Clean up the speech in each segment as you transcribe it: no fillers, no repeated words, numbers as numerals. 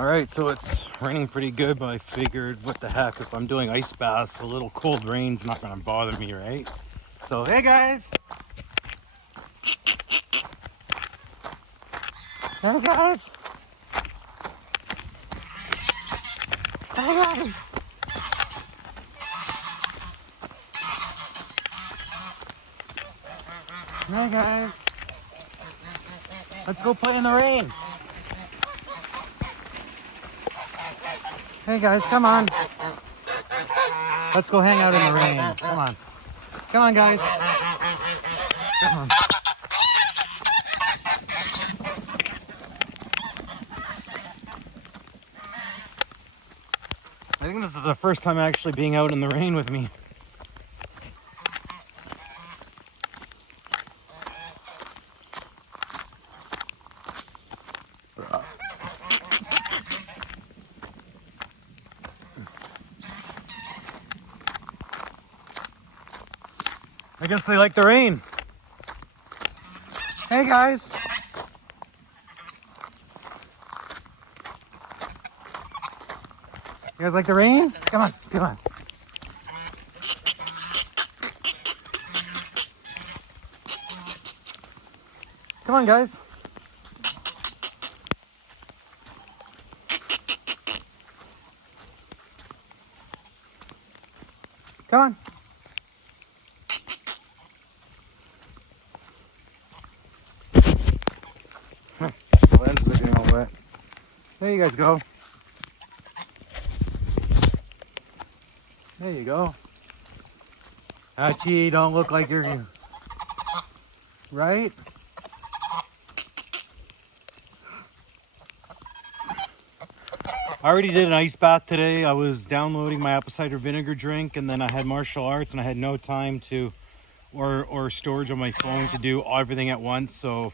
All right, so it's raining pretty good, but I figured, what the heck, if I'm doing ice baths, a little cold rain's not gonna bother me, right? So, hey guys! Hey guys! Hey guys! Hey guys! Let's go play in the rain! Hey guys, come on! Let's go hang out in the rain. Come on. Come on, guys. Come on. I think this is the first time actually being out in the rain with me. I guess they like the rain. Hey guys. You guys like the rain? Come on, come on. Come on, guys. Come on. Lens is getting all wet. There you guys go. There you go. Hachi, don't look like you're... Right? I already did an ice bath today. I was downloading my apple cider vinegar drink, and then I had martial arts, and I had no time to, or storage on my phone to do everything at once. So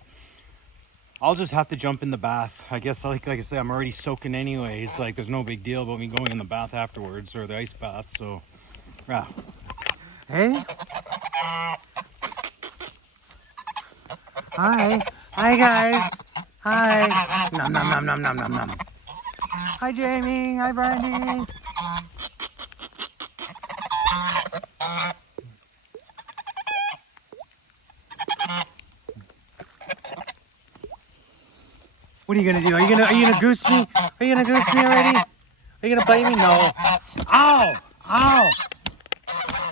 I'll just have to jump in the bath. I guess, like I said, I'm already soaking anyways. Like, there's no big deal about me going in the bath afterwards, or the ice bath. So, yeah. Hey. Hi. Hi, guys. Hi. Nom nom nom nom nom nom nom. Hi, Jamie. Hi, Brandy. What are you gonna do? Are you gonna goose me? Are you gonna goose me already? Are you gonna bite me? No. Ow! Ow!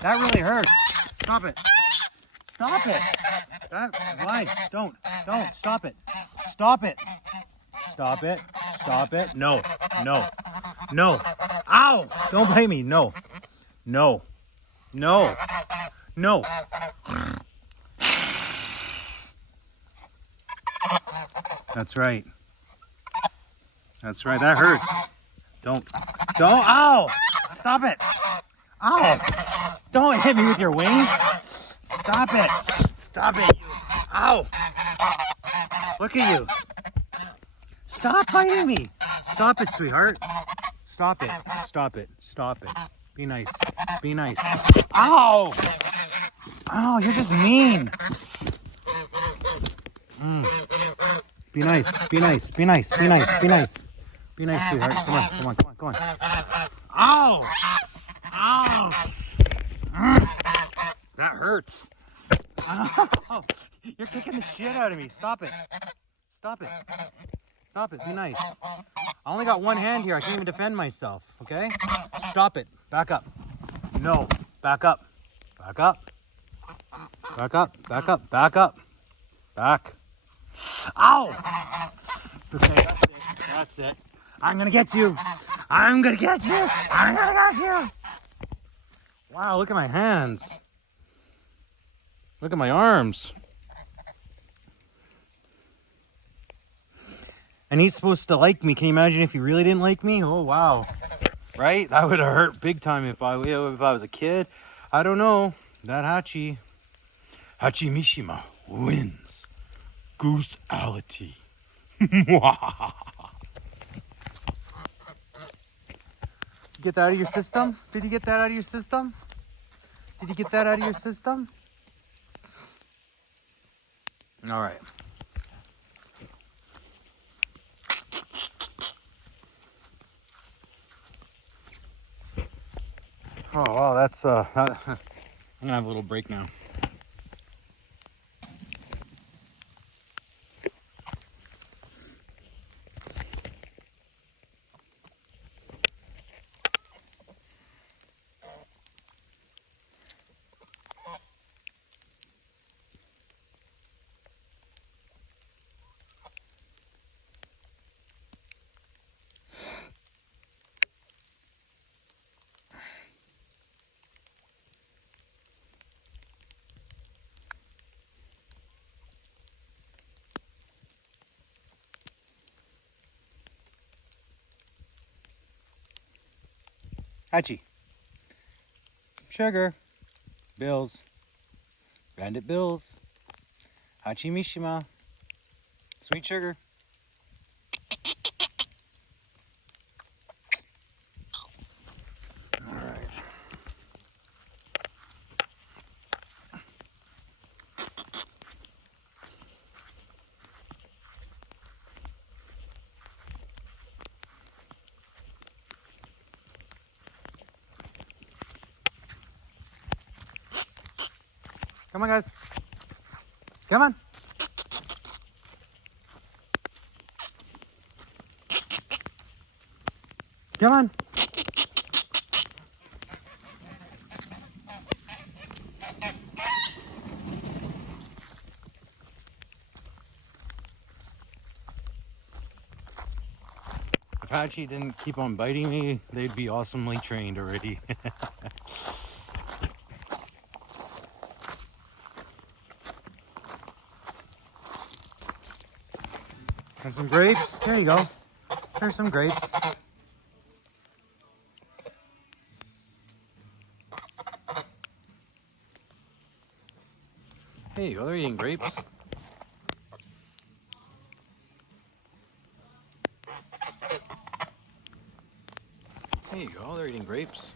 That really hurts. Stop it. Stop it. Why? Don't. Stop it. Stop it. Stop it. Stop it. No. No. No. Ow! Don't bite me. No. No. No. No. That's right. That's right. That hurts. Don't. Ow! Stop it. Ow! Don't hit me with your wings. Stop it. Stop it. Ow! Look at you. Stop biting me. Stop it, sweetheart. Stop it. Stop it. Stop it. Be nice. Be nice. Ow! Ow, you're just mean. Be nice. Be nice. Be nice. Be nice. Be nice. Be nice, sweetheart. Come on. Come on. Come on. Come on. Ow! Ow! That hurts. Ow! You're kicking the shit out of me. Stop it. Stop it. Stop it. Be nice. I only got one hand here. I can't even defend myself. Okay? Stop it. Back up. No. Back up. Back up. Back up. Back up. Back up. Back. Ow! Okay, that's it. That's it. I'm gonna get you. I'm gonna get you. I'm gonna get you. Wow, look at my hands. Look at my arms. And he's supposed to like me. Can you imagine if he really didn't like me? Oh, wow. Right? That would have hurt big time if I was a kid. I don't know. That Hachi Mishima wins. Goose-ality. Get that out of your system? Did you get that out of your system? Did you get that out of your system? All right. Oh, wow, that's, I'm gonna have a little break now. Hachi. Sugar. Bills. Bandit Bills. Hachi Mishima. Sweet sugar. Alright. Come on, guys. Come on. Come on. If Hachi didn't keep on biting me, they'd be awesomely trained already. There's some grapes. There you go. There's some grapes. There you go. They're eating grapes. There you go. They're eating grapes.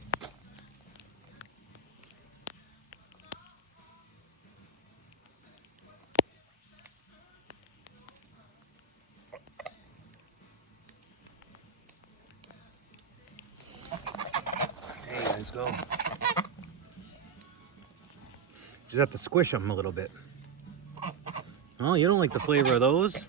There you guys go. Just have to squish them a little bit. Oh, you don't like the flavor of those?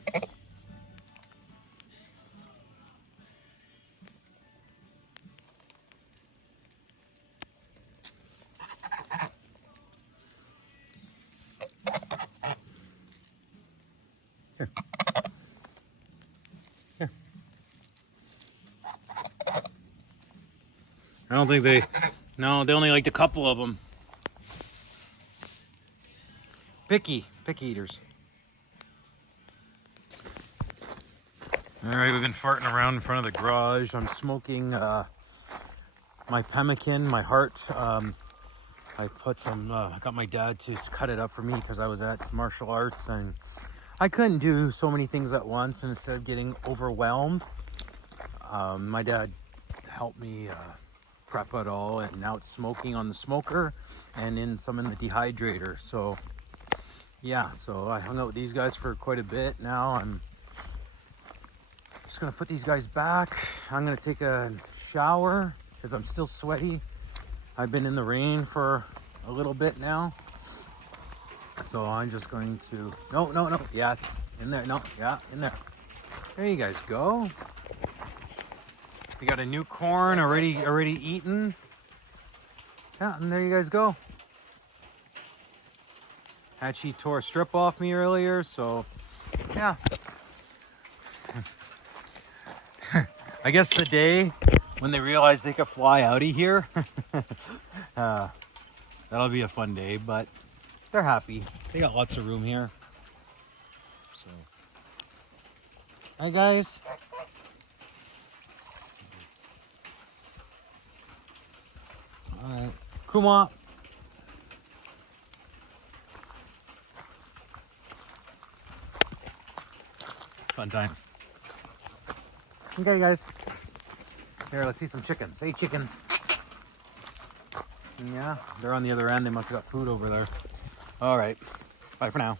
Here. Here. I don't think they... No, they only liked a couple of them. Picky eaters. All right, we've been farting around in front of the garage. I'm smoking my pemmican, my heart. I put some, I got my dad to cut it up for me because I was at martial arts and I couldn't do so many things at once. And instead of getting overwhelmed, my dad helped me prep it all, and now it's smoking on the smoker and in some in the dehydrator. So yeah, so I hung out with these guys for quite a bit. Now I'm just gonna put these guys back. I'm gonna take a shower because I'm still sweaty. I've been in the rain for a little bit now. So I'm just going to, no, yes, in there, no, yeah, in there. There you guys go. We got a new corn already eaten. Yeah, and there you guys go. Hachi tore a strip off me earlier, so yeah. I guess the day when they realize they could fly out of here, that'll be a fun day, but they're happy. They got lots of room here. So, hi guys. All right, Kuma. Fun times. Okay, guys. Here, let's see some chickens. Hey, chickens. Yeah, they're on the other end. They must have got food over there. All right. Bye for now.